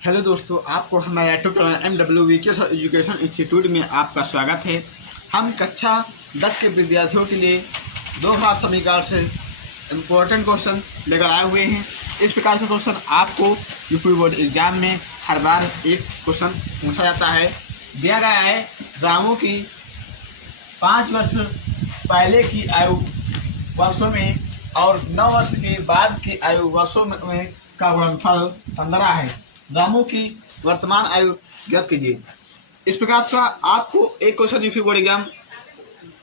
Hello दोस्तों, आपको हमारे YouTube channel MWVK education institute में आपका स्वागत है। हम कक्षा 10 के विद्यार्थियों के लिए दो भाग समीकरण से इम्पोर्टेंट क्वेश्चन लेकर आए हुए हैं। इस प्रकार के क्वेश्चन आपको यूपी बोर्ड एग्जाम में हर बार एक क्वेश्चन पूछा जाता है। दिया गया है रामू की 5 वर्ष पहले की आयु वर्षों में और 9 वर्ष के बाद की आयु वर्षों में का गुणनफल 15 है। रामू की वर्तमान आयु ज्ञात कीजिए। इस प्रकार का आपको एक क्वेश्चन यूपी बोर्ड एग्जाम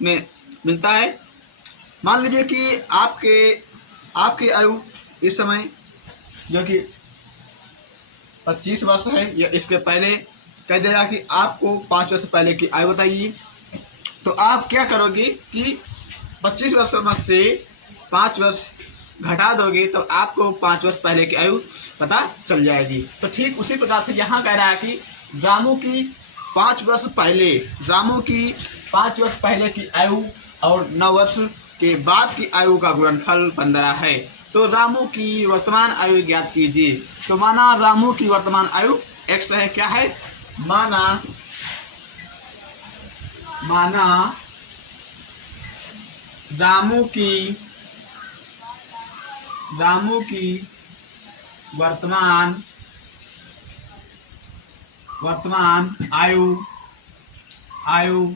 में मिलता है। मान लीजिए कि आपकी आयु इस समय जो कि 25 वर्ष है, या इसके पहले कह दिया कि आपको 5 वर्ष पहले की आयु बताइए। तो आप क्या करोगे कि 25 वर्ष में से 5 वर्ष घटा दोगे तो आपको 5 वर्ष पहले की आयु पता चल जाएगी। तो ठीक उसी प्रकार से यहाँ कह रहा है कि रामू की 5 वर्ष पहले की आयु और 9 वर्ष के बाद की आयु का गुणनफल 15 है। तो रामू की वर्तमान आयु ज्ञात कीजिए। तो माना रामू की वर्तमान आयु x है। क्या है? माना रामू की वर्तमान आयु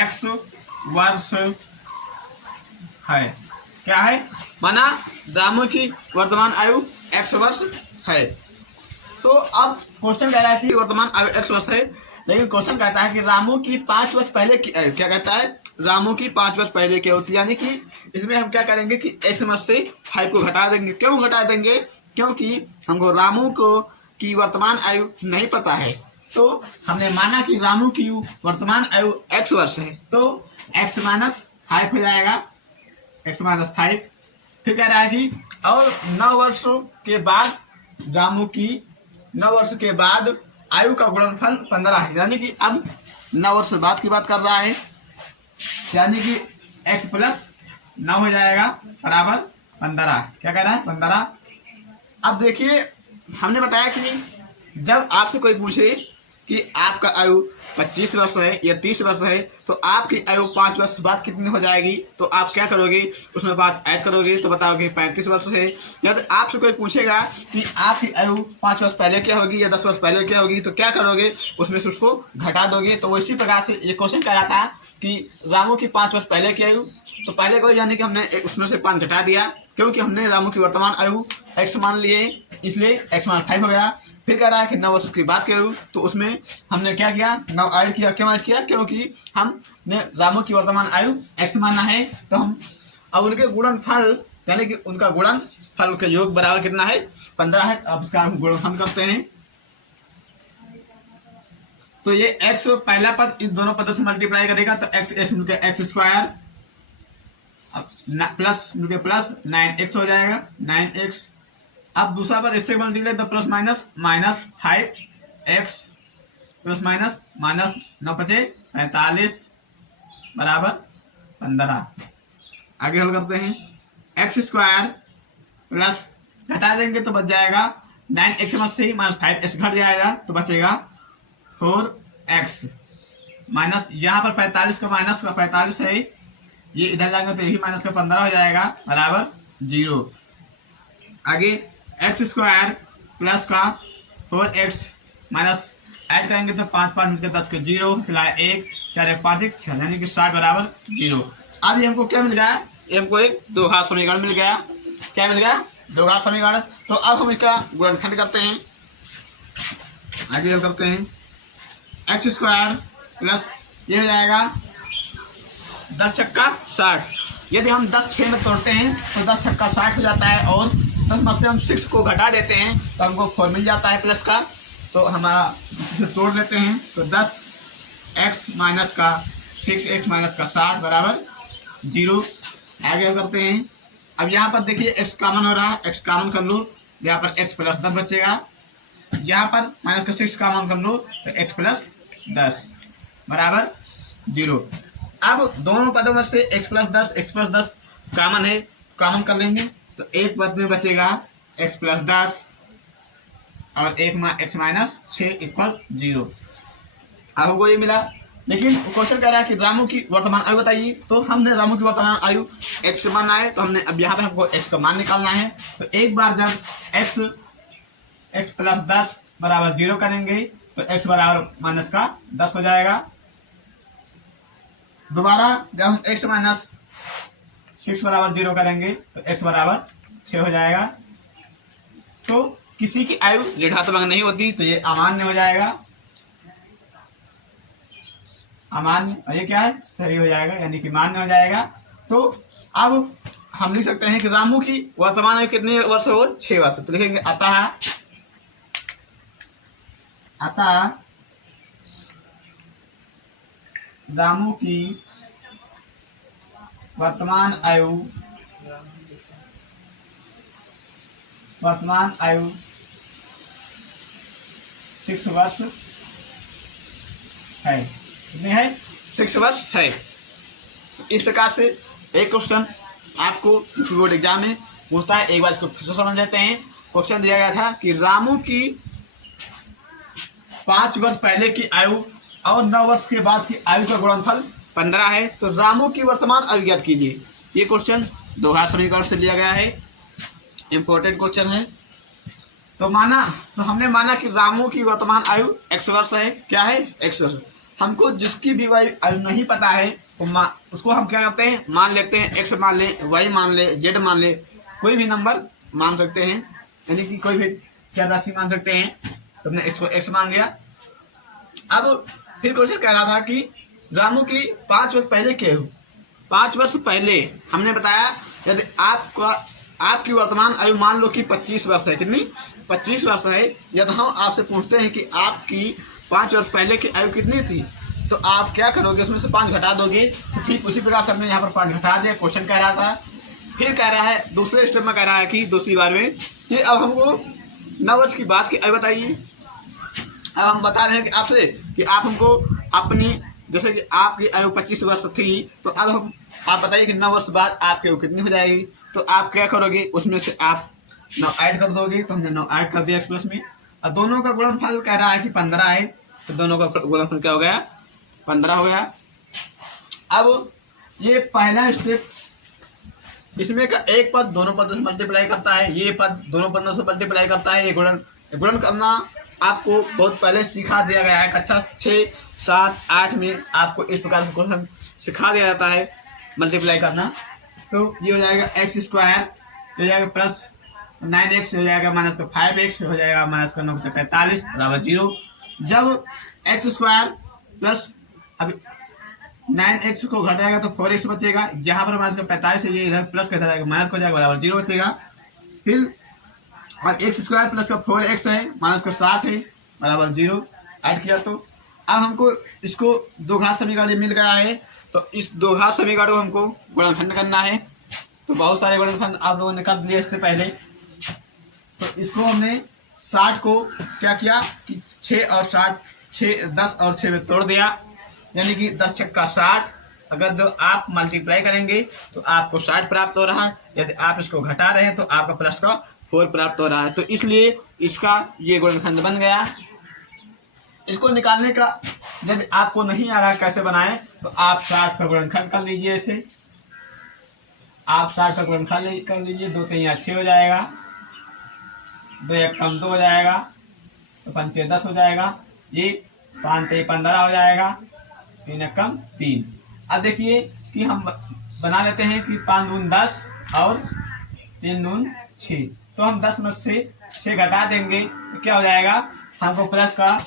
x वर्ष है। क्या है? माना रामू की वर्तमान आयु x वर्ष है। तो अब क्वेश्चन कह रहा है कि वर्तमान आयु x वर्ष है, लेकिन क्वेश्चन कहता है कि रामू की 5 वर्ष पहले की आयु। क्या कहता है? रामू की 5 वर्ष पहले की आयु, यानी कि इसमें हम क्या करेंगे कि x में से 5 को घटा देंगे। क्यों घटा देंगे? क्योंकि हमको रामू की वर्तमान आयु नहीं पता है। तो हमने माना कि रामू की वर्तमान आयु x वर्ष है, तो x माइनस 5 हो जाएगा, x माइनस 5। फिर कह रहा है कि और 9 वर्ष के बाद रामू की 9 वर्ष के बाद आयु का गुणनफल 15 है। यानी कि अब 9 वर्ष बाद की बात कर रहा है, यानी कि x प्लस 9 हो जाएगा बराबर 15। क्या कह रहा है? 15। अब देखिए, हमने बताया कि जब आपसे कोई पूछे कि आपका आयु 25 वर्ष है या 30 वर्ष है, तो आपकी आयु 5 वर्ष बाद कितनी हो जाएगी? तो आप क्या करोगे? उसमें 5 ऐड करोगे तो बताओगे 35 वर्ष है। या तो आपसे कोई पूछेगा कि आपकी आयु 5 वर्ष पहले क्या होगी या 10 वर्ष पहले क्या होगी, तो क्या करोगे? उसमें से उसको घटा दोगे। तो इसी प्रकार से ये क्वेश्चन कह रहा था कि रामू की 5 वर्ष पहले की आयु, तो पहले को यानी कि हमने उसमें से 5 घटा दिया, क्योंकि हमने रामू की वर्तमान आयु x मान लिए, इसलिए x मान 5 हो गया। फिर कह रहा है कि 9 वर्ष की बात करूँ तो उसमें हमने क्या किया? 9 ऐड किया। क्यों ऐड किया? क्योंकि हमने रामू की वर्तमान आयु x माना है। तो हम अब उनके गुणनफल यानी कि उनका गुणनफल का योग बराबर कितना है? 15 है। अब इसका हम गुणनफल करते हैं। तो ये x पहला पद इन दोनों पदों से मल्टीप्लाई करेगा तो x मिलकर x स्क्वायर प्लस मिलकर प्लस 9x हो जाएगा, 9x। अब दूसरा पद इससे मल्टीप्लाई तो plus minus 5x plus minus 9 बचे 45 बराबर 15। आगे हल करते हैं। x स्क्वायर प्लस घटा देंगे तो बच जाएगा 9x में से माइनस 5x घट जाएगा तो बचेगा 4x माइनस, यहाँ पर 45 का माइनस का 45 है, ये इधर जाएंगे तो यही माइनस का 15 हो जाएगा बराबर 0। आगे x स्क्वायर प्लस का 4x माइनस ऐड करेंगे तो 5 5 मिलकर 10 के 0 सिलाए 1 4 5 1 6, यानी कि 60 बराबर 0। अब ये हमको क्या मिल गया? ये हमको एक द्विघात समीकरण मिल गया। क्या मिल गया? द्विघात समीकरण। तो अब हम इसका गुणनखंड करते हैं। आगे हम करते हैं। x स्क्वायर प्लस ये हो जाएगा 10 छक्का 60। यदि हम 10 6 में तोड़ते हैं तो 10 छक्का 60 हो जाता है, और 10 में से हम 6 को घटा देते हैं तो हमको 4 मिल जाता है प्लस का। तो हमारा इसे तोड़ लेते हैं तो 10x माइनस का 6x माइनस का 60 बराबर 0। आगे हम करते हैं। अब यहाँ पर देखिए x कॉमन हो रहा है, x कॉमन कर लो, यहाँ पर x प्लस 10 बचेगा, यहाँ पर माइनस का 6 कॉमन कर लो तो x प्लस 10 बराबर 0। अब दोनों पदों में से x प्लस 10 कॉमन है, कॉमन कर लेंगे तो एक पद में बचेगा x प्लस 10 और x माइनस 6 इक्वल 0। अब हमको ये मिला, लेकिन क्वेश्चन कह रहा है कि रामू की वर्तमान आयु बताइए। तो हमने रामू की वर्तमान आयु x मानना है, तो हमने अब यहाँ पर हमको x का मान निकालना है। तो एक बार जब x प्लस 10 बराबर 0 करेंगे तो x बराबर माइनस का 10 हो जाएगा। दोबारा जब हम x माइनस 6 बराबर 0 करेंगे तो x बराबर 6 हो जाएगा। तो किसी की आयु ऋणात्मक नहीं होती, तो ये अमान्य हो जाएगा, अमान्य, और ये क्या है, सही हो जाएगा, यानी कि मान्य हो जाएगा। तो अब हम लिख सकते हैं कि रामू की वर्तमान आयु कितने वर्ष हो, 6 वर्ष। तो लिखेंगे अतः रामू की वर्तमान आयु 6 वर्ष है। कितने है, 6 वर्ष है। इस प्रकार से एक क्वेश्चन आपको बोर्ड एग्जाम में पूछता है। एक बार इसको फिर से समझ लेते हैं। क्वेश्चन दिया गया था कि रामू की 5 वर्ष पहले की आयु और 9 वर्ष के बाद की आयु का गुणनफल 15 है, तो रामू की वर्तमान आयु ज्ञात कीजिए। ये क्वेश्चन दोहा समीकरण से लिया गया है, इंपॉर्टेंट क्वेश्चन है। तो हमने माना कि रामू की वर्तमान आयु x वर्ष है। क्या है, x वर्ष। हमको जिसकी भी आयु नहीं पता है उसको हम क्या करते हैं, मान लेते हैं। x मान ले, y मान ले, z मान ले, कोई भी नंबर मान सकते हैं, यानी कि कोई भी चर राशि मान सकते हैं। तो हमने x मान लिया। अब फिर क्वेश्चन कह रहा था कि रामू की 5 वर्ष पहले क्या हो। 5 वर्ष पहले हमने बताया यदि आपकी वर्तमान आयु मान लो कि 25 वर्ष है। कितनी, 25 वर्ष है। यदि हम आपसे पूछते हैं कि आपकी 5 वर्ष पहले की आयु कितनी थी, तो आप क्या करोगे, उसमें से 5 घटा दोगे। तो ठीक उसी प्रकार से हमने यहाँ पर 5 घटा दिया। क्वेश्चन कह रहा था, फिर कह रहा है दूसरे स्टेप में, कह रहा है कि दूसरी बार में कि अब हमको 9 वर्ष की बाद की आयु बताइए। अब हम बता रहे हैं कि आपसे कि आप हमको अपनी, जैसे कि आपकी आयु 25 वर्ष थी, तो अब आप बताइए कि 9 वर्ष बाद आपकी आयु कितनी हो जाएगी। तो आप क्या करोगे, उसमें से आप 9 ऐड कर दोगे। तो हमने 9 ऐड कर दिया एक्सप्रेस में। और दोनों का गुणनफल कह रहा है कि 15 है, तो दोनों का गुणनफल क्या हो गया, 15 हो गया। अब ये पहला स्टेप, इसमें का एक पद दोनों पदों से मल्टीप्लाई करता है, ये पद दोनों पदों से मल्टीप्लाई करता है। ये गुणन करना आपको बहुत पहले सिखा दिया गया है। कक्षा 6, 7, 8 में आपको इस प्रकार से क्वेश्चन सिखा दिया जाता है, मल्टीप्लाई करना। तो ये हो जाएगा x², हो जाएगा प्लस 9x, हो जाएगा माइनस का 5x, हो जाएगा माइनस का 9 45 बराबर 0। जब x² प्लस अब 9x को घटाएगा तो 4x बचेगा। जहाँ पर माइनस का 45 है, ये इधर प्लस का जाएगा, माइनस को जाएगा, बराबर 0 बचेगा। फिर और x² प्लस का 4x है, माइनस का 60 है, बराबर 0 ऐड किया। तो अब हमको इसको दो घात समीकरण मिल गया है। तो इस दो घात समीकरण को हमको गुणनखंड करना है। तो बहुत सारे गुणनखंड आप लोगों ने कर दिए इससे पहले। तो इसको हमने 60 को क्या किया कि 6 और 60, 10 और 6 में तोड़ दिया, यानी कि 10 छक्का 60। अगर जो आप मल्टीप्लाई करेंगे तो आपको 60 प्राप्त हो रहा है। यदि आप इसको घटा रहे हैं तो आपका प्लस का 4 प्राप्त हो रहा है। तो इसलिए इसका ये गुणनखंड बन गया। इसको निकालने का यदि आपको नहीं आ रहा कैसे बनाएं, तो आप 60 का गुणनखंड कर लीजिए। ऐसे आप 60 का गुणनखंड कर लीजिए। 2 3 6 हो जाएगा, 2 1 कम 2 हो जाएगा, तो 5 6 10 हो जाएगा। ये 5 3 15 हो जाएगा, 3 1 कम 3। अब देखिए कि हम बना लेते हैं कि 5 दून 10 और 3 दून 6। तो हम 10 में से 6 घटा देंगे तो क्या हो जाएगा, हमको प्लस का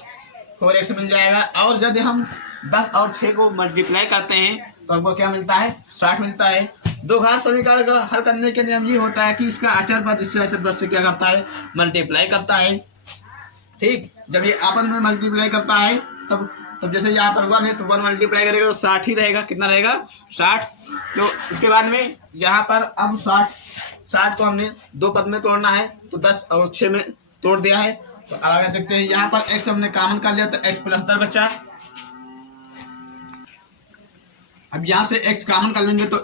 4x मिल जाएगा। और यदि हम 10 और 6 को मल्टीप्लाई करते हैं तो हमको क्या मिलता है, 60 मिलता है। दो घात समीकरण का हल करने के नियम ये होता है कि इसका अचर पद इससे अचर पद से क्या करता है, मल्टीप्लाई करता है। ठीक, जब ये आपस में मल्टीप्लाई करता है तब जैसे यहाँ पर 1 है तो 1 मल्टीप्लाई करेगा तो 60 ही रहेगा। कितना रहेगा, 60। तो उसके बाद में यहाँ पर अब 60 को हमने 2 पद में तोड़ना है, तो 10 और 6 में तोड़ दिया है। तो आगे देखते हैं, यहाँ पर x हमने कॉमन कर लिया तो x प्लस 10 बचा। अब यहाँ से x कॉमन कर लेंगे तो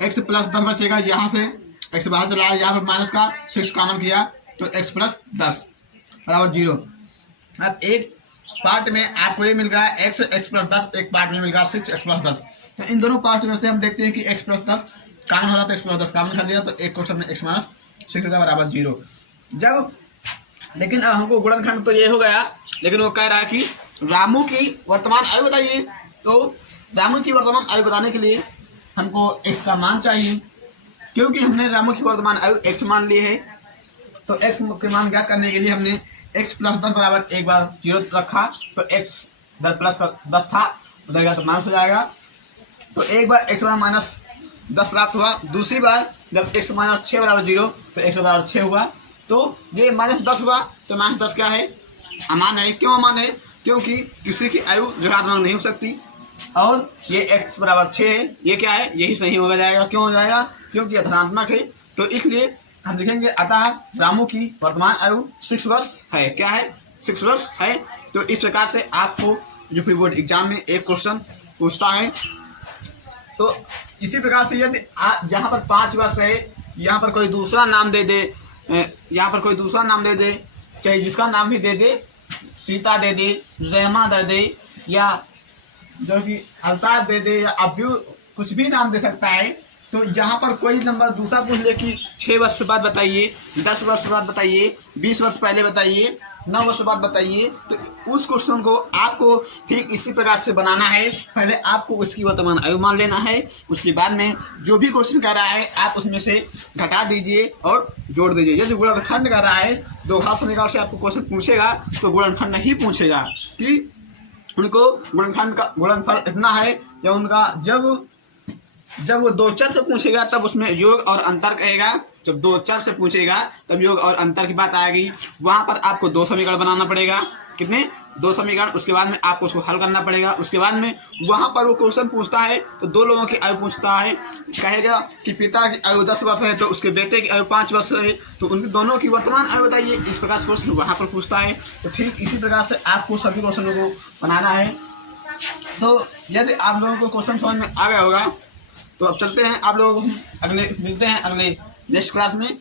x प्लस 10 बचेगा। यहाँ से x बाहर चला, यहाँ पर माइनस का 6 कॉमन किया तो x प्लस 10। बराबर 0। अब एक पार्ट में आपको ये मिल गया x प्लस 10, एक पार्ट में मिल गया 6x प्लस 10। तो इन दोनों पार्ट में से हम देखते हैं कि x प्लस 10 काम हो रहा था, x प्लस 10 काम निकाल दिया, तो एक क्वेश्चन में x माइनस 6 का बराबर 0। जब लेकिन अब हमको गुणनखंड तो ये हो गया, लेकिन वो कह रहा है कि रामू की वर्तमान आयु बताइए। तो रामू की वर्तमान आयु बताने के लिए हमको x का मान चाहिए, क्योंकि हमने रामू की वर्तमान आयु x मान ली है। तो x के मान ज्ञात करने के लिए हमने x प्लस 10 बराबर एक बार 0 रखा, तो x 10 प्लस 10 था, उधर तो माइनस हो जाएगा। तो एक बार x माइनस 10 प्राप्त हुआ, दूसरी बार जब x माइनस 6 बराबर 0, तो x बराबर 6 हुआ। तो ये माइनस 10 हुआ, तो माइनस 10 क्या है? अमान है। क्यों अमान है? क्योंकि किसी की आयु ऋणात्मक नहीं हो सकती, और ये x बराबर 6 है, ये क्या है? यही सही हो जाएगा। क्यों हो जाएगा? क्योंकि ये धनात्मक है। तो इसलिए हम लिखेंगे अतः रामू की वर्तमान आयु 6 वर्ष है। क्या है? 6 वर्ष है। तो इस प्रकार से आपको यूपी बोर्ड एग्जाम में एक क्वेश्चन पूछता है। तो इसी प्रकार से यदि जहाँ पर 5 वर्ष है, यहाँ पर कोई दूसरा नाम दे दे, यहाँ पर कोई दूसरा नाम दे दे, चाहे जिसका नाम भी दे दे, सीता दे दे, रेमा दे दे, या जो कि अल्ताफ दे दे, या अब्यू, कुछ भी नाम दे सकता है। तो जहाँ पर कोई नंबर दूसरा पूछ ले कि 6 वर्ष बाद बताइए, 10 वर्ष बाद बताइए, 20 वर्ष पहले बताइए, 9 वर्ष बाद बताइए, तो उस क्वेश्चन को आपको ठीक इसी प्रकार से बनाना है। पहले आपको उसकी वर्तमान आयु मान लेना है, उसके बाद में जो भी क्वेश्चन कर रहा है आप उसमें से घटा दीजिए और जोड़ दीजिए। यदि गुणनखंड कर रहा है, दो घात समीकरण से आपको क्वेश्चन पूछेगा तो गुणनखंड नहीं पूछेगा कि उनको गुणनखंड का गुणनफल इतना है, या उनका जब वो दो चर से पूछेगा तब उसमें योग और अंतर कहेगा। जब दो चर से पूछेगा तब योग और अंतर की बात आएगी। वहां पर आपको 2 समीकरण बनाना पड़ेगा। कितने? 2 समीकरण। उसके बाद में आपको उसको हल करना पड़ेगा। उसके बाद में वहां पर वो क्वेश्चन पूछता है तो 2 लोगों की आयु पूछता है। कहेगा कि पिता की आयु 10 वर्ष है तो उसके बेटे की आयु 5 वर्ष है, तो उनकी दोनों की वर्तमान आयु बताइए। इस प्रकार से क्वेश्चन वहां पर पूछता है। तो ठीक इसी प्रकार से आपको सभी क्वेश्चनों को बनाना है। तो यदि आप लोगों को क्वेश्चन समझ में आ गया होगा तो अब चलते हैं, आप लोगों को अगले मिलते हैं अगले नेक्स्ट क्लास में।